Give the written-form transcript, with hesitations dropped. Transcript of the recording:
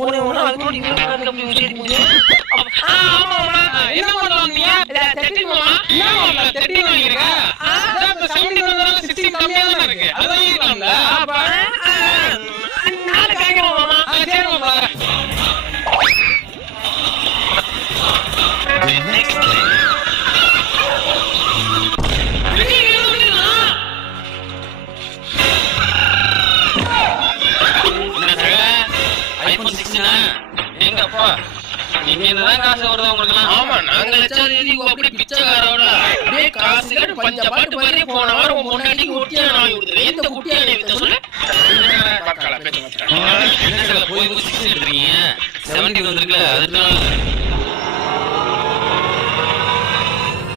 போனே வர அதுக்கு நீங்க கம்பி சரி முடியும். ஆமாமா என்ன பண்ணலாம் நீ? செட்டிங் மாமா. என்ன மாமா செட்டிங் வாங்கிருக்க? அப்ப 17 வந்தா 16 கம்மியா தான் இருக்கு. அதான் இருக்கலாம்ல. அப்ப நாளை கேக்குறோம் மாமா. சரி மாமா. நீங்க என்னதான் காசு வருது உங்களுக்கு? ஆமா நாங்க லட்சாதிபதி அப்படி பிச்சைக்காரோட அப்படியே காசு பஞ்ச பாட்டு மாதிரி போன வாரம் பொண்டாட்டிக்கு குட்டியா வாங்கி கொடுத்துரு. எந்த குட்டியா நீ சொல்லு போய் 6 எடுத்துறீங்க 70 வந்துருக்குல்ல அதனால